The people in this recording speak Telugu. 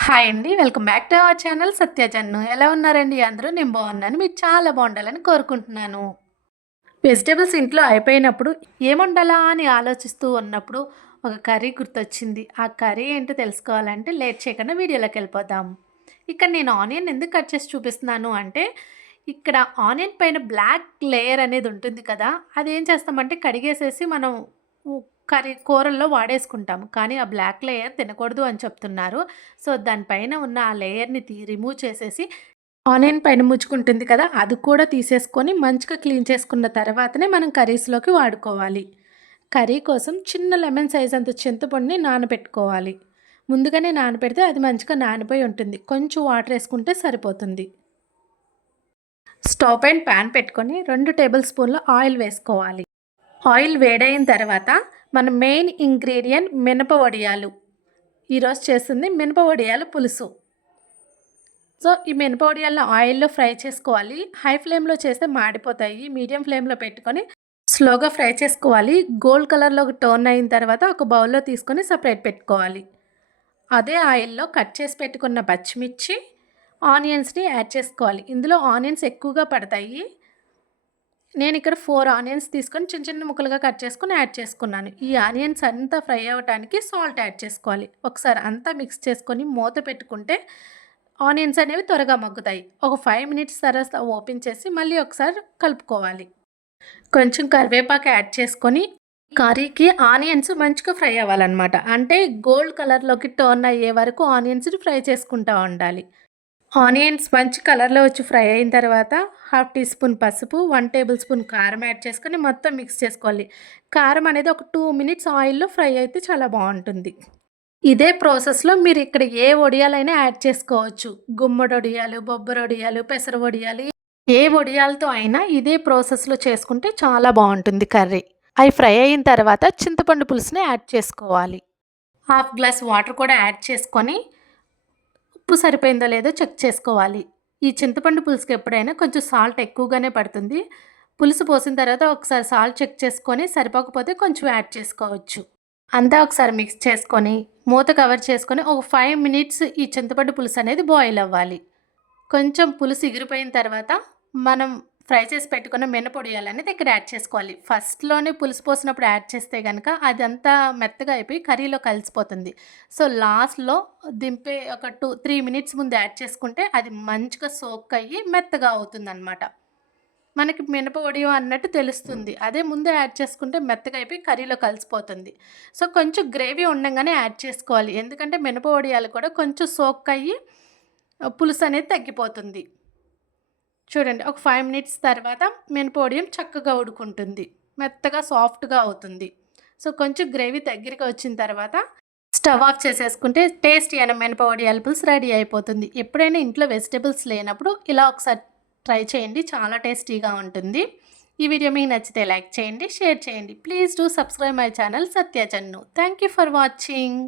హాయ్ అండి. Welcome back to our channel సత్యజన్ను. ఎలా ఉన్నారండి అందరూ? నేను బాగున్నాను. మీరు చాలా బాగుండాలని కోరుకుంటున్నాను. వెజిటబుల్స్ ఇంట్లో అయిపోయినప్పుడు ఏమొండాలా అని ఆలోచిస్తూ ఉన్నప్పుడు ఒక కర్రీ గుర్తొచ్చింది. ఆ కర్రీ ఏంటో తెలుసుకోవాలంటే లేట్ చేయకుండా వీడియోలోకెళ్ళిపోదాం. ఇక్కడ నేను ఆనియన్ ఎందుకు కట్ చేసి చూపిస్తున్నాను అంటే, ఇక్కడ ఆనియన్ పైన బ్లాక్ లేయర్ అనేది ఉంటుంది కదా! అదేం చేస్తామంటే కడిగేసేసి మనం ఉ కూరల్లో వాడేసుకుంటాము. కానీ ఆ బ్లాక్ లేయర్ తినకూడదు అని చెప్తున్నారు. సో, దానిపైన ఉన్న ఆ లేయర్‌ని రిమూవ్ చేసేసి ఆనియన్ పైన ముచ్చుకుంటుంది కదా! అది కూడా తీసేసుకొని మంచిగా క్లీన్ చేసుకున్న తర్వాతనే మనం కర్రీస్‌లోకి వాడుకోవాలి. కర్రీ కోసం చిన్న లెమన్ సైజ్ అంత చింతపండుని నానబెట్టుకోవాలి. ముందుగానే నానబెడితే అది మంచిగా నానిపోయి ఉంటుంది. కొంచెం వాటర్ ఏసుకుంటే సరిపోతుంది. స్టవ్ పైన పాన్ పెట్టుకొని 2 టేబుల్ స్పూన్ల ఆయిల్ వేసుకోవాలి. ఆయిల్ వేడైన తర్వాత మన మెయిన్ ఇంగ్రీడియంట్ మినప వడియాలు. ఈరోజు చేస్తుంది మినప వడియాల పులుసు. సో, ఈ మినప వడియాలను ఆయిల్‌లో ఫ్రై చేసుకోవాలి. హై ఫ్లేమ్‌లో చేస్తే మాడిపోతాయి. మీడియం ఫ్లేమ్‌లో పెట్టుకొని స్లోగా ఫ్రై చేసుకోవాలి. గోల్డ్ కలర్‌లోకి టర్న్ అయిన తర్వాత ఒక బౌల్‌లో తీసుకొని సెపరేట్ పెట్టుకోవాలి. అదే ఆయిల్‌లో కట్ చేసి పెట్టుకున్న పచ్చిమిర్చి, ఆనియన్స్‌ని యాడ్ చేసుకోవాలి. ఇందులో ఆనియన్స్ ఎక్కువగా పడతాయి. నేనిక్కడ 4 ఆనియన్స్ తీసుకొని చిన్న చిన్న ముక్కలుగా కట్ చేసుకొని యాడ్ చేసుకున్నాను. ఈ ఆనియన్స్ అంతా ఫ్రై అవ్వటానికి సాల్ట్ యాడ్ చేసుకోవాలి. ఒకసారి అంతా మిక్స్ చేసుకొని మూత పెట్టుకుంటే ఆనియన్స్ అనేవి త్వరగా మగ్గుతాయి. ఒక 5 మినిట్స్ తర్వాత ఓపెన్ చేసి మళ్ళీ ఒకసారి కలుపుకోవాలి. కొంచెం కరివేపాకు యాడ్ చేసుకొని కర్రీకి ఆనియన్స్ మంచిగా ఫ్రై అవ్వాలన్నమాట. అంటే గోల్డ్ కలర్‌లోకి టర్న్ అయ్యే వరకు ఆనియన్స్‌ని ఫ్రై చేసుకుంటా ఉండాలి. ఆనియన్స్ మంచి కలర్‌లో వచ్చి ఫ్రై అయిన తర్వాత హాఫ్ టీ స్పూన్ పసుపు, 1 టేబుల్ స్పూన్ కారం యాడ్ చేసుకొని మొత్తం మిక్స్ చేసుకోవాలి. కారం అనేది ఒక 2 మినిట్స్ ఆయిల్‌లో ఫ్రై అయితే చాలా బావుంటుంది. ఇదే ప్రాసెస్‌లో మీరు ఇక్కడ ఏ వడియాలైనా యాడ్ చేసుకోవచ్చు. గుమ్మడి వడియాలు, బొబ్బరి వడియాలు, పెసర వడియాలు ఏ వడియాలతో అయినా ఇదే ప్రాసెస్‌లో చేసుకుంటే చాలా బావుంటుంది కర్రీ. అవి ఫ్రై అయిన తర్వాత చింతపండు పులుసుని యాడ్ చేసుకోవాలి. హాఫ్ గ్లాస్ వాటర్ కూడా యాడ్ చేసుకొని ఉప్పు సరిపోయిందో లేదో చెక్ చేసుకోవాలి. ఈ చింతపండు పులుసుకి ఎప్పుడైనా కొంచెం సాల్ట్ ఎక్కువగానే పడుతుంది. పులుసు పోసిన తర్వాత ఒకసారి సాల్ట్ చెక్ చేసుకొని సరిపోకపోతే కొంచెం యాడ్ చేసుకోవచ్చు. అంతా ఒకసారి మిక్స్ చేసుకొని మూత కవర్ చేసుకొని ఒక 5 మినిట్స్ ఈ చింతపండు పులుసు అనేది బాయిల్ అవ్వాలి. కొంచెం పులుసు ఎగిరిపోయిన తర్వాత మనం ఫ్రై చేసి పెట్టుకున్న మినపొడియాలనేది ఇక్కడ యాడ్ చేసుకోవాలి. ఫస్ట్‌లోనే పులుసు పోసినప్పుడు యాడ్ చేస్తే గనక అదంతా మెత్తగా అయిపోయి కర్రీలో కలిసిపోతుంది. సో, లాస్ట్‌లో దింపే ఒక 3 మినిట్స్ ముందు యాడ్ చేసుకుంటే అది మంచిగా సోక్ అయ్యి మెత్తగా అవుతుందనమాట. మనకి మినప వడియం అన్నట్టు తెలుస్తుంది. అదే ముందే యాడ్ చేసుకుంటే మెత్తగా అయిపోయి కర్రీలో కలిసిపోతుంది. సో, కొంచెం గ్రేవీ ఉండంగానే యాడ్ చేసుకోవాలి. ఎందుకంటే మినప వడియాలు కూడా కొంచెం సోక్ అయ్యి పులుసు అనేది తగ్గిపోతుంది. చూడండి ఒక 5 మినిట్స్ తర్వాత మినపొడియం చక్కగా ఉడుకుంటుంది. మెత్తగా సాఫ్ట్‌గా అవుతుంది. సో, కొంచెం గ్రేవీ దగ్గరికి వచ్చిన తర్వాత స్టవ్ ఆఫ్ చేసేసుకుంటే టేస్టీ అయిన మినపొడియాల పులుసు రెడీ అయిపోతుంది. ఎప్పుడైనా ఇంట్లో వెజిటబుల్స్ లేనప్పుడు ఇలా ఒకసారి ట్రై చేయండి. చాలా టేస్టీగా ఉంటుంది. ఈ వీడియో మీకు నచ్చితే లైక్ చేయండి, షేర్ చేయండి. Please do subscribe my channel Satya Jannu. Thank you for watching.